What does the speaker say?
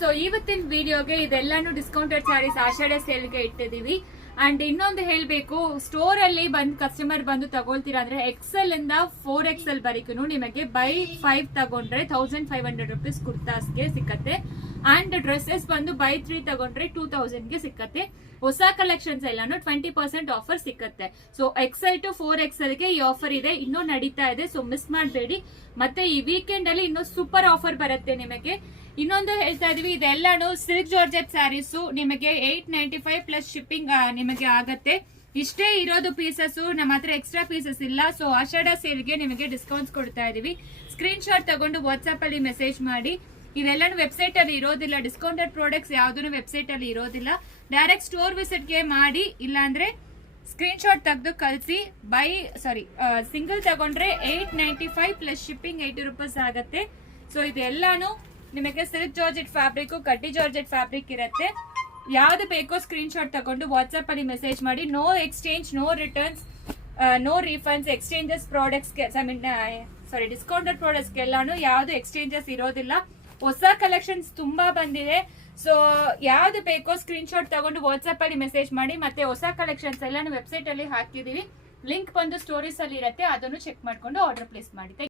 So ಇವತ್ತಿನ ವಿಡಿಯೋಗೆ ಇದೆಲ್ಲಾನು discounted saris Ashadha ಸೇಲ್ಗೆ ಇಟ್ಟಿದೀವಿ. And ಇನ್ನೊಂದು ಹೇಳ್ಬೇಕು, ಸ್ಟೋರ್ ಅಲ್ಲಿ ಬಂದು ಕಸ್ಟಮರ್ ಬಂದು ತಗೊಳ್ತೀರಾ ಅಂದ್ರೆ XL ಇಂದ 4XL ವರೆಗೂ ನಿಮಗೆ ಬೈ 5 ತಗೊಂಡ್ರೆ 1500 rupees ಕುರ್ತಾಸ್ಗೆ ಸಿಕ್ಕತ್ತೆ. ಅಂಡ್ ಡ್ರೆಸ್ಸಸ್ ಬಂದು ಬೈ 3 ತಗೊಂಡ್ರೆ 2000 ಗೆ ಸಿಕ್ಕತ್ತೆ. ಹೊಸ ಕಲೆಕ್ಷನ್ಸ್ ಎಲ್ಲಾನು 20% ಆಫರ್ ಸಿಕ್ಕತ್ತೆ. ಸೊ XL to 4XL ಗೆ ಈ ಆಫರ್ ಇದೆ, ಇನ್ನೂ ನಡೀತಾ ಇದೆ. ಸೊ ಮಿಸ್ ಮಾಡಬೇಡಿ. ಮತ್ತೆ ಈ ವೀಕೆಂಡ್ ಅಲ್ಲಿ ಇನ್ನೂ ಸೂಪರ್ ಆಫರ್ ಬರುತ್ತೆ ನಿಮಗೆ. ಇನ್ನೊಂದು ಹೇಳ್ತಾ ಇದೀವಿ, ಇದೆಲ್ಲಾನು ಸಿಲ್ಕ್ ಜಾರ್ಜೆಟ್ ಸ್ಯಾರೀಸ್ ನಿಮಗೆ 895 ಪ್ಲಸ್ ಶಿಪ್ಪಿಂಗ್ ನಿಮಗೆ ಆಗತ್ತೆ. ಇಷ್ಟೇ ಇರೋದು ಪೀಸಸ್, ನಮ್ಮ ಹತ್ರ ಎಕ್ಸ್ಟ್ರಾ ಪೀಸಸ್ ಇಲ್ಲ. ಸೊ ಆಷಾಢ ಸೇಲ್ಗೆ ನಿಮಗೆ ಡಿಸ್ಕೌಂಟ್ಸ್ ಕೊಡ್ತಾ ಇದೀವಿ. ಸ್ಕ್ರೀನ್ ಶಾಟ್ ತಗೊಂಡು ವಾಟ್ಸ್ಆಪ್ ಅಲ್ಲಿ ಮೆಸೇಜ್ ಮಾಡಿ. ಇದೆಲ್ಲಾನು ವೆಬ್ಸೈಟ್ ಅಲ್ಲಿ ಇರೋದಿಲ್ಲ, ಡಿಸ್ಕೌಂಟೆಡ್ ಪ್ರಾಡಕ್ಟ್ಸ್ ಯಾವ್ದು ವೆಬ್ಸೈಟ್ ಅಲ್ಲಿ ಇರೋದಿಲ್ಲ. ಡೈರೆಕ್ಟ್ ಸ್ಟೋರ್ ವಿಸಿಟ್ ಗೆ ಮಾಡಿ, ಇಲ್ಲಾಂದ್ರೆ ಸ್ಕ್ರೀನ್ ಶಾಟ್ ತೆಗೆದು ಕಳಿಸಿ. ಸಿಂಗಲ್ ತಗೊಂಡ್ರೆ 895 ಪ್ಲಸ್ ಶಿಪ್ಪಿಂಗ್ 80 ರೂಪೀಸ್ ಆಗತ್ತೆ. ಸೊ ಇದೆಲ್ಲಾನು ನಿಮಗೆ ಸಿಲ್ಕ್ ಜಾರ್ಜೆಟ್ ಫ್ಯಾಬ್ರಿಕ್, ಕಡ್ಡಿ ಜಾರ್ಜೆಟ್ ಫ್ಯಾಬ್ರಿಕ್ ಇರುತ್ತೆ. ಯಾವ್ದು ಬೇಕೋ ಸ್ಕ್ರೀನ್ ಶಾಟ್ ತಗೊಂಡು ವಾಟ್ಸ್ಆಪ್ ಅಲ್ಲಿ ಮೆಸೇಜ್ ಮಾಡಿ. No exchange, no returns, no refunds. Exchanges products discounted products ಎಲ್ಲಾನು ಯಾವ್ದು ಎಕ್ಸ್ಚೇಂಜಸ್ ಇರೋದಿಲ್ಲ. ಹೊಸ ಕಲೆಕ್ಷನ್ಸ್ ತುಂಬಾ ಬಂದಿದೆ. ಸೊ ಯಾವ್ದು ಬೇಕೋ ಸ್ಕ್ರೀನ್ ಶಾಟ್ ತಗೊಂಡು ವಾಟ್ಸ್ಆಪ್ ಅಲ್ಲಿ ಮೆಸೇಜ್ ಮಾಡಿ. ಮತ್ತೆ ಹೊಸ ಕಲೆಕ್ಷನ್ಸ್ ಎಲ್ಲಾನು ವೆಬ್ಸೈಟ್ ಅಲ್ಲಿ ಹಾಕಿದೀವಿ. ಲಿಂಕ್ ಬಂದು ಸ್ಟೋರೀಸ್ ಅಲ್ಲಿ ಇರುತ್ತೆ, ಅದನ್ನು ಚೆಕ್ ಮಾಡ್ಕೊಂಡು ಆರ್ಡರ್ ಪ್ಲೇಸ್ ಮಾಡಿ.